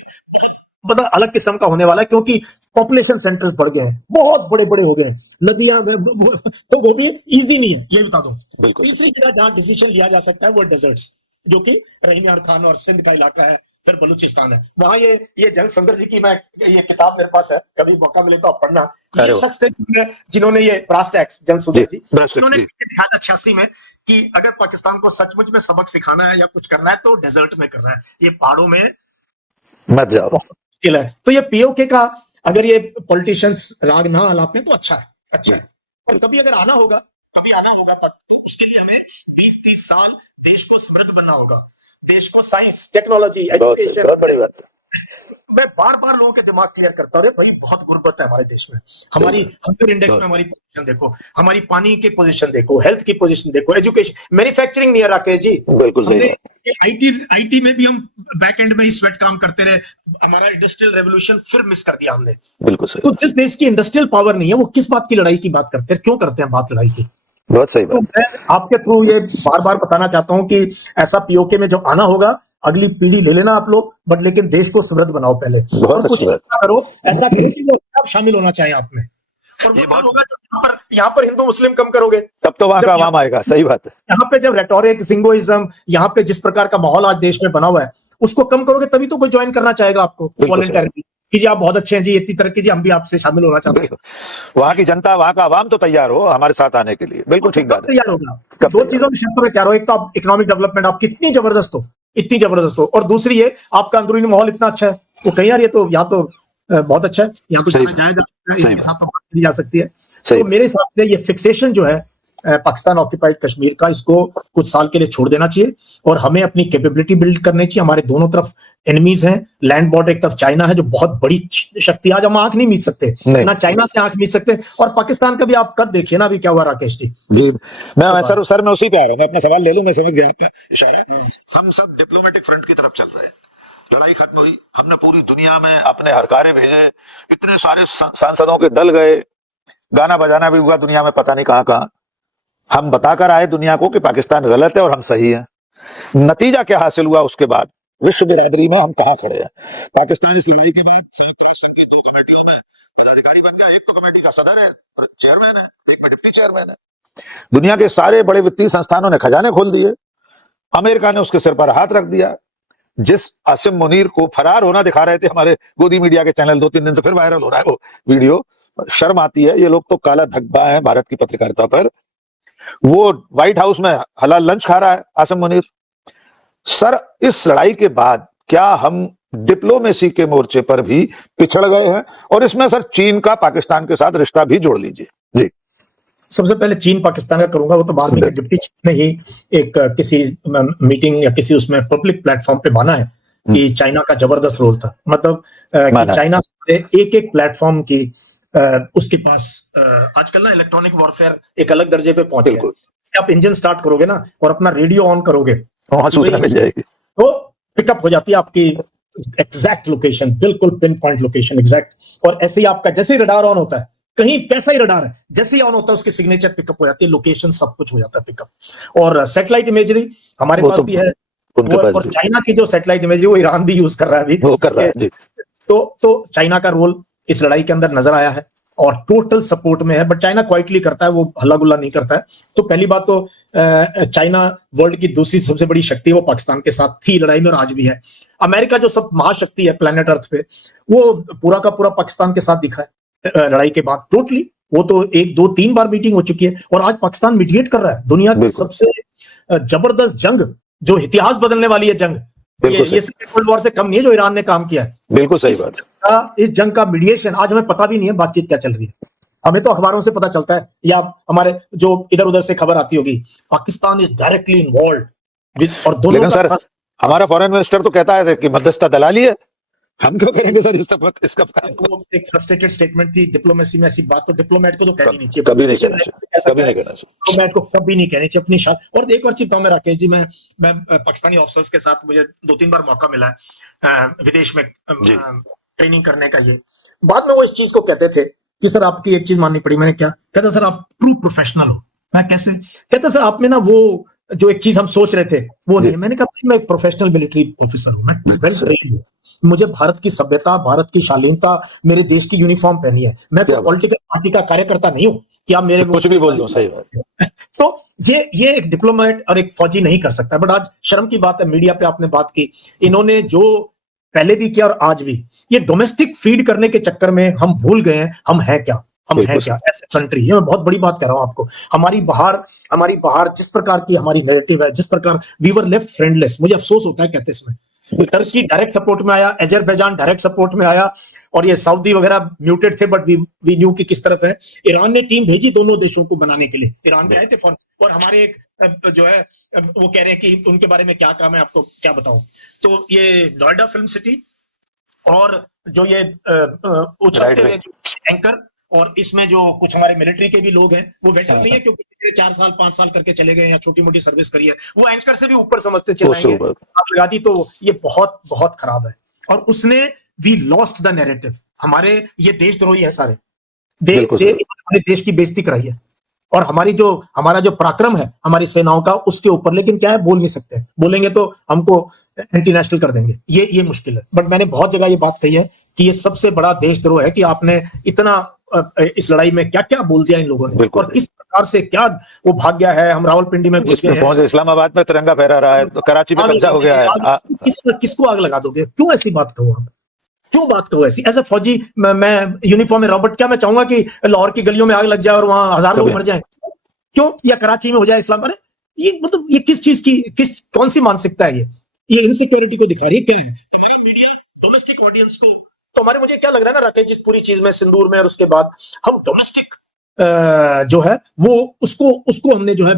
बहुत अलग किस्म का होने वाला है, क्योंकि पॉपुलेशन सेंटर्स बढ़ गए हैं, बहुत बड़े बड़े हो गए हैं, नदियां, तो वो भी इजी नहीं है, ये बता दो। तीसरी जगह जहां डिसीजन लिया जा सकता है वो डेजर्ट्स, जो कि रहीम यार खान और सिंध का इलाका है, फिर बलूचिस्तान है। वहां ये जंगसुंदर जी की, मैं ये किताब मेरे पास है, कभी मौका मिले तो आप पढ़ना। ये शख्स थे जिन्होंने ये ब्रास्ट एक्ट, जंगसुंदर जी, उन्होंने दिखाया था 86 में कि अगर पाकिस्तान को सचमुच में सबक सिखाना है या कुछ करना है तो डेजर्ट में करना है, ये पहाड़ों में मत जाओ, बहुत मुश्किल है। तो ये पीओके का अगर ये पॉलिटिशियंस राग ना आलाप में तो अच्छा है। और कभी अगर आना होगा तो उसके लिए हमें 20-30 साल देश को समृद्ध बनना होगा, देश को साइंस, टेक्नोलॉजी, एजुकेशन। बहुत बड़ी बात है। मैं बार बार लोगों के दिमाग क्लियर करता हूँ, भाई बहुत गुर्बत है हमारे देश में, हमारी हंगर इंडेक्स में हमारी पोजीशन देखो, हमारी पानी की पोजीशन देखो, हेल्थ की पोजीशन देखो, एजुकेशन, मैन्युफैक्चरिंग नहीं है राकेश जी। बिल्कुल सही। आईटी में भी हम बैक एंड में ही स्वेट काम करते रहे, हमारा इंडस्ट्रियल रेवोल्यूशन फिर मिस कर दिया हमने। बिल्कुल सही। तो जिस देश की इंडस्ट्रियल पावर नहीं है, वो किस बात की लड़ाई की बात करते हैं, क्यों करते हैं बात लड़ाई की? बहुत सही बात। तो मैं आपके थ्रू ये बार बार बताना चाहता हूं कि ऐसा पीओके में जब आना होगा, अगली पीढ़ी ले लेना आप लोग, बट लेकिन देश को समृद्ध बनाओ पहले, और कुछ ऐसा करो कि वो सब शामिल होना चाहिए आप में। और ये बात होगा जब यहाँ पर हिंदू मुस्लिम कम करोगे, तब तो वहां का आवाम आएगा। सही बात है। यहाँ पे जब रेटोरिक, सिंगोइज्म, यहाँ पे जिस प्रकार का माहौल आज देश में बना हुआ है, उसको कम करोगे तभी तो कोई ज्वाइन करना चाहेगा आपको वॉलंटियरली कि जी आप बहुत अच्छे हैं जी, इतनी तरक्की जी, हम भी आपसे शामिल होना चाहते हैं। वहां की जनता, वहां का आवाम तो तैयार हो हमारे साथ आने के लिए। बिल्कुल ठीक बात है। तैयार होगा दो चीजों में शर्तों में तैयार हो, एक तो आप इकोनॉमिक डेवलपमेंट आप कितनी जबरदस्त हो, और दूसरी ये आपका अंदरूनी माहौल इतना अच्छा है, वो कहीं यार ये तो यहाँ तो बहुत अच्छा है, यहाँ तो जाया जा सकता है, इनके साथ तो बात की जा सकती है। तो मेरे हिसाब से ये फिक्सेशन जो है पाकिस्तान ऑक्यूपाइड कश्मीर का, इसको कुछ साल के लिए छोड़ देना चाहिए, और हमें अपनी कैपेबिलिटी बिल्ड करनी चाहिए। हमारे दोनों तरफ एनिमीज हैं, लैंड बॉर्डर एक तरफ चाइना है जो बहुत बड़ी शक्ति, आज हम आंख नहीं मीच सकते, ना चाइना से आंख मीच सकते, और पाकिस्तान का भी आप कद देखिए ना अभी क्या हुआ राकेश जी। मैं सर मैं उसी पे आ रहा हूँ, मैं अपना सवाल ले लूं, मैं समझ गया आपका इशारा। हम सब डिप्लोमेटिक फ्रंट की तरफ चल रहे हैं, लड़ाई खत्म हुई, हमने पूरी दुनिया में अपने हरकारे भेजे, इतने सारे सांसदों के दल गए, गाना बजाना भी हुआ दुनिया में, पता नहीं कहां कहां। हम बताकर आए दुनिया को कि पाकिस्तान गलत है और हम सही हैं। नतीजा क्या हासिल हुआ उसके बाद विश्व बिरादरी में हम कहां खड़े हैं? पाकिस्तान इस लड़ाई के बाद संयुक्त राष्ट्र संघ की 2 कमेटियों में पदाधिकारी बन गया, एक तो कमेटी का सदर है, चेयरमैन है, एक में डिप्टी चेयरमैन है। दुनिया के सारे बड़े वित्तीय संस्थानों ने खजाने खोल दिए, अमेरिका ने उसके सिर पर हाथ रख दिया। जिस आसिम मुनीर को फरार होना दिखा रहे थे हमारे गोदी मीडिया के चैनल, 2-3 दिन से फिर वायरल हो रहा है वो वीडियो, शर्म आती है। ये लोग तो काला धब्बा है भारत की पत्रकारिता पर। वो व्हाइट हाउस में हलाल लंच खा रहा है आसिम मुनीर। सर इस लड़ाई के बाद क्या हम डिप्लोमेसी के मोर्चे पर भी पिछड़ गए हैं? और इसमें सर चीन का पाकिस्तान के साथ रिश्ता भी जोड़ लीजिए जी। सबसे पहले चीन पाकिस्तान का करूंगा, वो तो बाद में डिप्टी चीफ ने ही एक किसी मीटिंग या किसी उसमें पब्लिक प्लेटफॉर्म पे माना है कि चाइना का जबरदस्त रोल था। मतलब कि चाइना एक प्लेटफॉर्म की उसके पास आजकल ना इलेक्ट्रॉनिक वॉरफेयर एक अलग दर्जे पे पहुंच गया। आप इंजन स्टार्ट करोगे ना और अपना रेडियो ऑन करोगे, वहां सूचना मिल जाएगी, तो पिकअप हो जाती है आपकी एग्जैक्ट लोकेशन, बिल्कुल पिन पॉइंट लोकेशन एग्जैक्ट। और ऐसे ही आपका जैसे ही रडार ऑन होता है, कहीं कैसा ही रडार है, जैसे ही ऑन होता है उसकी सिग्नेचर पिकअप हो जाती है, लोकेशन सब कुछ हो जाता है पिकअप। और सैटेलाइट इमेजरी हमारे पास भी है, और चाइना की जो सैटेलाइट इमेजरी वो ईरान भी यूज कर रहा है अभी। तो चाइना का रोल इस लड़ाई के अंदर नजर आया है। और टोटल सपोर्ट में है, बट चाइना क्वाइटली करता है, वो हल्ला गुल्ला नहीं करता है। तो पहली बात तो चाइना वर्ल्ड की दूसरी सबसे बड़ी शक्ति है, वो पाकिस्तान के साथ थी लड़ाई में और आज भी है। अमेरिका जो सब महाशक्ति है प्लेनेट अर्थ पे, वो पूरा का पूरा पाकिस्तान के साथ दिखा है लड़ाई के बाद टोटली। वो तो 1 2 3 बार मीटिंग हो चुकी है और आज पाकिस्तान मीडिएट कर रहा है दुनिया की सबसे जबरदस्त जंग, जो इतिहास बदलने वाली है जंग। ये सेकंड वर्ल्ड वॉर से कम नहीं है जो ईरान ने काम किया है। बिल्कुल सही बात। इस जंग का मीडिएशन आज हमें पता भी नहीं है बातचीत क्या चल रही है, हमें तो अखबारों से पता चलता है या हमारे जो इधर उधर से खबर आती होगी। पाकिस्तान इज डायरेक्टली इन्वॉल्व और दोनों। लेकिन सर हमारा फॉरेन मिनिस्टर तो कहता है कि मध्यस्थता दलाली है, हम क्यों करेंगे सर इसका वो एक फ्रस्ट्रेटेड स्टेटमेंट थी। डिप्लोमेसी में ऐसी बात तो डिप्लोमेट को तो कहनी नहीं चाहिए, कभी नहीं कहना चाहिए, डिप्लोमेट को कभी नहीं कहनी चाहिए अपनी शान। और एक और चीज बताऊं मैं राकेश जी, मैं पाकिस्तानी ऑफिसर्स के साथ मुझे 2-3 बार मौका मिला है विदेश में ट्रेनिंग करने का। ये बाद में वो इस चीज को कहते थे कि सर आपकी एक चीज माननी पड़ी। मैंने क्या कहता, सर आप ट्रू प्रोफेशनल हो। मैं कैसे? कहता सर आप में ना वो जो एक चीज हम सोच रहे थे वो नहीं है। मैंने कहा मैं एक प्रोफेशनल मिलिट्री ऑफिसर हूं, मैं वेल ट्रेन्ड हूं, मुझे भारत की सभ्यता, भारत की शालीनता, मेरे देश की यूनिफॉर्म पहनी है। मैं तो पॉलिटिकल पार्टी का कार्यकर्ता नहीं हूं कि आप मेरे कुछ भी बोल दो। सही बात। तो ये एक डिप्लोमेट और एक फौजी नहीं कर सकता। बट आज शर्म की बात है, मीडिया पे आपने बात की, इन्होंने जो पहले भी किया और आज भी, ये डोमेस्टिक फीड करने के चक्कर में हम भूल गए हैं हम हैं क्या, हम हैं क्या ऐसे कंट्री। ये मैं बहुत बड़ी बात कह रहा हूं आपको। हमारी बाहर जिस प्रकार की हमारी नैरेटिव है, जिस प्रकार वी वर लेफ्ट फ्रेंडलेस, मुझे अफसोस होता है कहते इसमें। टर्की डायरेक्ट सपोर्ट में आया, अजरबैजान डायरेक्ट सपोर्ट में आया, और ये सऊदी वगैरह म्यूटेड थे, बट वी न्यू कि किस तरफ है। ईरान ने टीम भेजी दोनों देशों को बनाने के लिए, ईरान में आए थे फोन, और हमारे एक जो है वो कह रहे हैं कि उनके बारे में क्या काम है, आपको क्या बताऊं। तो ये नोएडा फिल्म सिटी और जो ये उछलते हुए एंकर, और इसमें जो कुछ हमारे मिलिट्री के भी लोग हैं, वो वेटरन नहीं है क्योंकि पिछले 4 साल 5 साल करके चले गए या छोटी मोटी सर्विस करी है, वो एंकर से भी ऊपर समझते चलाएंगे आग लगा दी। तो ये बहुत बहुत खराब है। और उसने वी लॉस्ट द नैरेटिव। हमारे ये देशद्रोही है सारे, हमारे देश की बेइज्जती कराई है, और हमारा जो पराक्रम है हमारी सेनाओं का उसके ऊपर। लेकिन क्या है, बोल नहीं सकते, बोलेंगे तो हमको एंटी नेशनल कर देंगे, ये मुश्किल है। बट मैंने बहुत जगह ये बात कही है कि ये सबसे बड़ा देशद्रोह है कि आपने इतना इस लड़ाई में क्या क्या बोल दिया इन लोगों ने, और किस प्रकार से क्या वो भाग गया है। हम रावलपिंडी में घुस गए हैं, इस्लामाबाद में तिरंगा फहरा रहा है, तो कराची में कब्जा हो गया है। किसको आग लगा दोगे? क्यों ऐसी बात कहो आप? क्यों बात कहो ऐसी? एज ए फौजी मैं यूनिफॉर्म में रॉबर्ट, क्या मैं चाहूंगा कि लाहौर की गलियों में आग लग जाए और वहां 1000 लोग मर जाएं? क्यों? या कराची में हो जाए इस्लाम? अरे ये मतलब ये किस चीज की, कौन सी मानसिकता है? ये इनसिक्योरिटी को दिखा रही है। क्या है हमारी मीडिया डोमेस्टिक ऑडियंस को, तो हमारे, मुझे क्या लग रहा है ना राकेश जी, पूरी चीज में सिंदूर में और उसके बाद हम डोमेस्टिक जो है वो उसको हमने जो है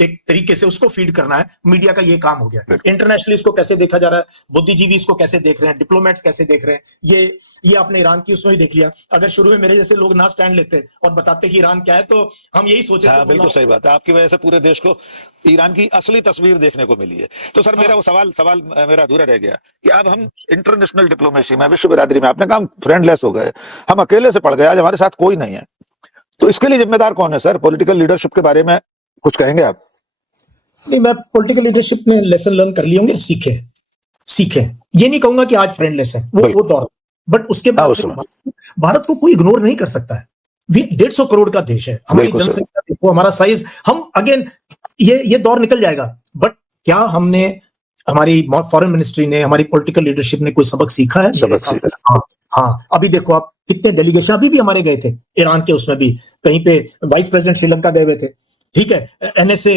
एक तरीके से उसको फीड करना है। मीडिया का ये काम हो गया। इंटरनेशनली इसको कैसे देखा जा रहा है, बुद्धिजीवी इसको कैसे देख रहे हैं, डिप्लोमेट्स कैसे देख रहे हैं, ये आपने ईरान की उसमें ही देख लिया। अगर शुरू में मेरे जैसे लोग ना स्टैंड लेते और बताते कि ईरान क्या है, तो हम यही सोचे। बिल्कुल सही बात है, आपकी वजह से पूरे देश को ईरान की असली तस्वीर देखने को मिली है। तो सर मेरा वो सवाल मेरा अधूरा रह गया कि अब हम इंटरनेशनल डिप्लोमेसी में, विश्व बिरादरी में, आपने कहा फ्रेंडलेस हो गए, हम अकेले से पड़ गए, आज हमारे साथ कोई नहीं है। तो इसके लिए जिम्मेदार कौन है सर? पॉलिटिकल लीडरशिप के बारे में कुछ कहेंगे आप? नहीं, मैं पॉलिटिकल लीडरशिप में लेसन लर्न कर लिए होंगे, सीखे। ये नहीं कहूंगा कि आज फ्रेंडलेस है, वो दौर, बट उसके बाद भारत को कोई इग्नोर नहीं कर सकता है। 150 करोड़ का देश है, हमारी जनसंख्या देखो, हमारा साइज, हम अगेन ये दौर निकल जाएगा। बट क्या हमने, हमारी फॉरेन मिनिस्ट्री ने, हमारी पॉलिटिकल लीडरशिप ने कोई सबक सीखा है? हाँ, अभी देखो आप कितने डेलीगेशन अभी भी हमारे गए थे ईरान के, उसमें भी कहीं पे वाइस प्रेसिडेंट श्रीलंका गए हुए थे, ठीक है, एनएसए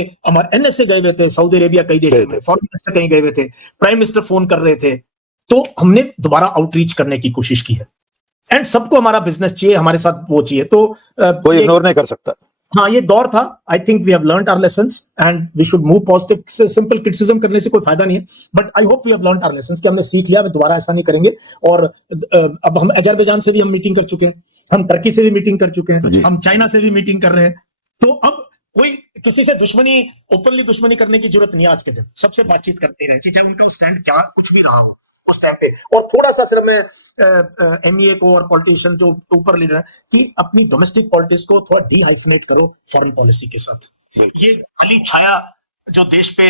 गए हुए थे, सऊदी अरेबिया, कई देशों में फॉरेन मिनिस्टर कहीं गए हुए थे, प्राइम मिनिस्टर फोन कर रहे थे। तो हमने दोबारा आउटरीच करने की कोशिश की है, एंड सबको हमारा बिजनेस चाहिए, हमारे साथ वो चाहिए, तो कोई इग्नोर नहीं कर सकता। हाँ, ये दौर था। I think we have learned our lessons and we should move positive. Simple criticism करने से कोई फायदा नहीं है, but I hope we have learned our lessons कि हमने सीख लिया, दोबारा ऐसा नहीं करेंगे। और अब हम अजरबैजान से भी हम मीटिंग कर चुके हैं, हम टर्की से भी मीटिंग कर चुके हैं, हम चाइना से भी मीटिंग कर रहे हैं। तो अब कोई किसी से ओपनली दुश्मनी करने की जरूरत नहीं है। आज के दिन सबसे बातचीत करते रहे, चाहे उनका स्टैंड क्या कुछ भी रहा हो उस टाइम पे। और थोड़ा सा सिर्फ मैं एमईए को और पॉलिटिशियन जो ऊपर लीडर है कि अपनी डोमेस्टिक पॉलिटिक्स को थोड़ा डीहाइफनेट करो फॉरेन पॉलिसी के साथ। ये काली छाया जो देश पे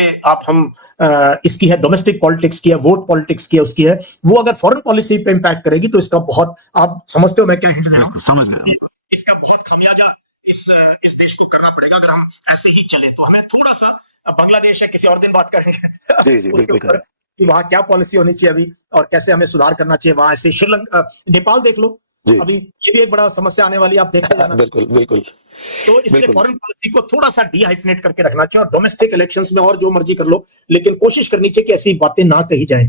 इसकी है, डोमेस्टिक पॉलिटिक्स की है, वोट पॉलिटिक्स की है, उसकी है, वो अगर फॉरेन पॉलिसी पे इंपैक्ट करेगी तो इसका बहुत, आप समझते हो मैं क्या हिंट दे रहा हूं? समझ गया। इसका बहुत खमियाजा इस देश को करना पड़ेगा अगर हम ऐसे ही चले तो। हमें थोड़ा सा, बांग्लादेश है किसी और दिन बात करेंगे जी जी उसके बिल्कुल ऊपर कि वहां क्या पॉलिसी होनी चाहिए अभी और कैसे हमें सुधार करना चाहिए। वहां ऐसे श्रीलंका, नेपाल देख लो, जी अभी ये भी एक बड़ा समस्या आने वाली है, आप देखते जाना। बिल्कुल बिल्कुल तो इसलिए बिल्कुल फॉरेन पॉलिसी को थोड़ा सा डीहाइफनेट करके रखना चाहिए और डोमेस्टिक इलेक्शंस में और जो मर्जी कर लो, लेकिन कोशिश करनी चाहिए कि ऐसी बातें ना कही जाए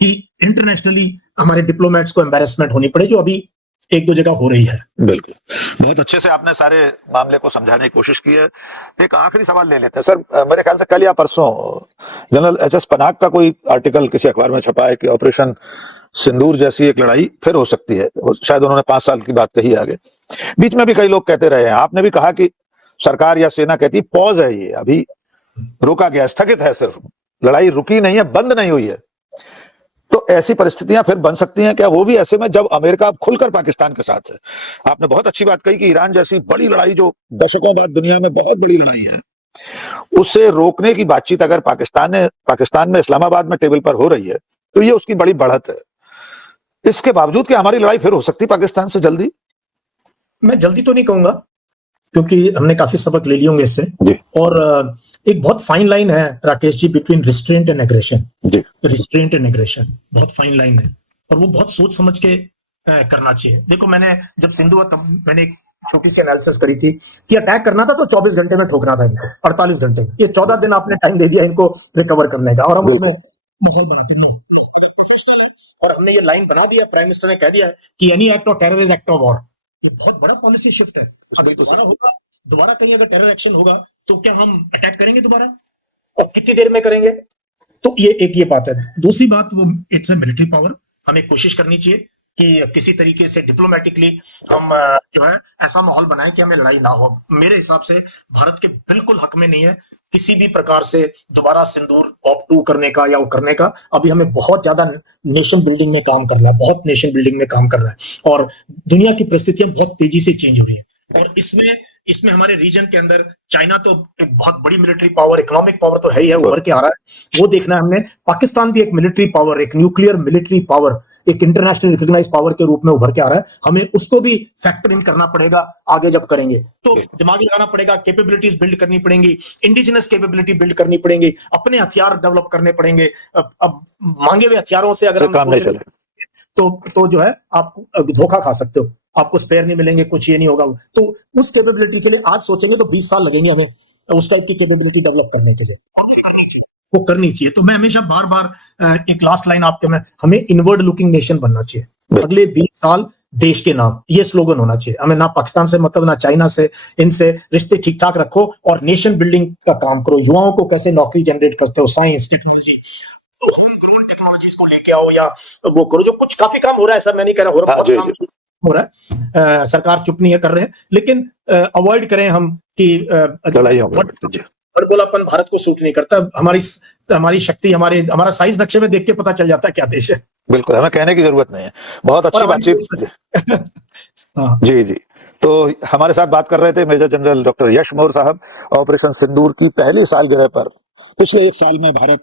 कि इंटरनेशनली हमारे डिप्लोमेट्स को एम्बेरसमेंट होनी पड़े, जो अभी एक दो जगह हो रही है। बिल्कुल बहुत अच्छे से आपने सारे मामले को समझाने की कोशिश की है। एक आखिरी सवाल ले लेते हैं सर, मेरे ख्याल से कल या परसों जनरल एच.एस. पनाग का कोई आर्टिकल किसी अखबार में छपा है कि ऑपरेशन सिंदूर जैसी एक लड़ाई फिर हो सकती है। शायद उन्होंने 5 साल की बात कही है आगे। बीच में भी कई लोग कहते रहे हैं, आपने भी कहा कि सरकार या सेना कहती है पॉज है, ये अभी रोका गया, स्थगित है, सिर्फ लड़ाई रुकी नहीं है, बंद नहीं हुई है। तो ऐसी परिस्थितियां फिर बन सकती हैं क्या, वो भी ऐसे में जब अमेरिका अब खुलकर पाकिस्तान के साथ है। आपने बहुत अच्छी बात कही कि ईरान जैसी बड़ी लड़ाई जो दशकों बाद दुनिया में बहुत बड़ी लड़ाई है, उसे रोकने की बातचीत अगर पाकिस्तान में इस्लामाबाद में टेबल पर हो रही है तो ये उसकी बड़ी बढ़त है। इसके बावजूद कि हमारी लड़ाई फिर हो सकती पाकिस्तान से जल्दी? मैं जल्दी तो नहीं कहूंगा क्योंकि हमने काफी सबक ले लिए होंगे इससे। जी और एक बहुत फाइन लाइन है Rakesh ji between restraint and aggression. जी रिस्ट्रेंट एंड एग्रेशन बहुत फाइन लाइन है और वो बहुत सोच समझ के करना चाहिए। देखो, मैंने जब सिंधु हुआ तब मैंने एक छोटी सी एनालिसिस करी थी कि अटैक करना था तो 24 घंटे में ठोकना था इनको, 48 घंटे में। ये 14 दिन आपने टाइम दे दिया इनको रिकवर करने का और हम उसमें माहौल बनाते हैं। प्रोफेशनल है और हमने ये लाइन बना दिया, प्राइम मिनिस्टर ने कह दिया कि any act of terror is act of war. ये बहुत बड़ा पॉलिसी शिफ्ट है। अगर दोबारा होगा, दोबारा कहीं अगर टेरर एक्शन होगा तो क्या हम अटैक करेंगे दोबारा और कितनी देर में करेंगे? तो ये बात है। दूसरी बात, वो इट्स अ मिलिट्री पावर। हमें कोशिश करनी चाहिए कि किसी तरीके से डिप्लोमेटिकली हम जो है ऐसा माहौल बनाएं कि हमें लड़ाई ना हो। मेरे हिसाब से भारत के बिल्कुल हक में नहीं है किसी भी प्रकार से दोबारा सिंदूर ऑप-2 करने का या वो करने का। अभी हमें बहुत ज्यादा नेशन बिल्डिंग में काम करना है, बहुत नेशन बिल्डिंग में काम करना है और दुनिया की परिस्थितियां बहुत तेजी से चेंज हो रही है और इसमें हमारे रीजन के अंदर चाइना तो एक बहुत बड़ी मिलिट्री पावर, इकोनॉमिक पावर तो है ही है, उभर के आ रहा है। वो देखना है हमने। पाकिस्तान भी एक मिलिट्री पावर, एक न्यूक्लियर मिलिट्री पावर, एक इंटरनेशनल रिकॉग्नाइज्ड पावर के रूप में उभर के आ रहा है। हमें उसको भी फैक्टर इन करना पड़ेगा आगे जब करेंगे। तो दिमाग लगाना पड़ेगा, कैपेबिलिटीज बिल्ड करनी पड़ेंगी, इंडिजिनस कैपेबिलिटी बिल्ड करनी पड़ेंगी, अपने हथियार डेवलप करने पड़ेंगे। अब मांगे हुए हथियारों से अगर हम तो जो है आप धोखा खा सकते हो, आपको स्पेयर नहीं मिलेंगे, कुछ ये नहीं होगा। तो उस कैपेबिलिटी के लिए आज सोचेंगे तो 20 साल लगेंगे हमें उस टाइप की कैपेबिलिटी डेवलप करने के लिए। वो करनी चाहिए। तो मैं हमेशा बार-बार एक लास्ट लाइन आपके में, हमें इनवर्ड लुकिंग नेशन बनना चाहिए। अगले 20 साल देश के नाम, ये स्लोगन होना चाहिए। हमें ना पाकिस्तान से मतलब, ना चाइना से, इनसे रिश्ते ठीक ठाक रखो और नेशन बिल्डिंग का काम करो। युवाओं को कैसे नौकरी जनरेट करते हो, साइंस टेक्नोलॉजी, टेक्नोलॉजीज को लेके आओ या वो करो। जो कुछ काफी काम हो रहा है सर, मैं नहीं कह रहा, बहुत काम हो रहा है। सरकार चुप नहीं है, कर रहे हैं, लेकिन अवॉइड करें हम कि बड़बोलापन भारत को सूट नहीं करता। हमारी शक्ति, हमारा साइज नक्शे में देख के पता चल जाता है क्या देश है। बिल्कुल, हमें कहने की जरूरत नहीं है। बहुत अच्छी बातचीत। जी जी। तो हमारे साथ बात कर रहे थे मेजर जनरल डॉक्टर यश मौर्य साहब। ऑपरेशन सिंदूर की पहली सालगिरह पर पिछले 1 साल में भारत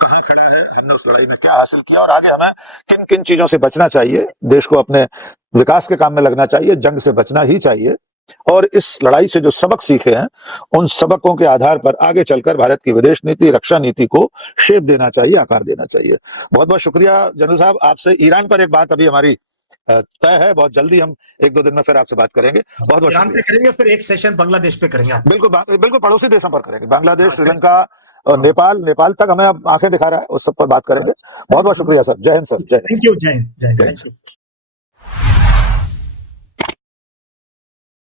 कहाँ खड़ा है, हमने उस लड़ाई में क्या हासिल किया और आगे हमें किन किन चीजों से बचना चाहिए, देश को अपने विकास के काम में लगना चाहिए, जंग से बचना ही चाहिए और इस लड़ाई से जो सबक सीखे हैं उन सबकों के आधार पर आगे चलकर भारत की विदेश नीति, रक्षा नीति को शेप देना चाहिए, आकार देना चाहिए। बहुत बहुत शुक्रिया जनरल साहब। आपसे ईरान पर एक बात अभी हमारी तय है, बहुत जल्दी हम 1-2 दिन में फिर आपसे बात करेंगे। बहुत बहुत ईरान पे करेंगे, फिर एक सेशन बांग्लादेश पे करेंगे। बिल्कुल पड़ोसी देशों पर करेंगे, बांग्लादेश, श्रीलंका और नेपाल तक हमें अब आंखें दिखा रहा है, उस सब पर बात करेंगे। बहुत बहुत शुक्रिया सर। जय हिंद सर। Thank you. जय हिंद।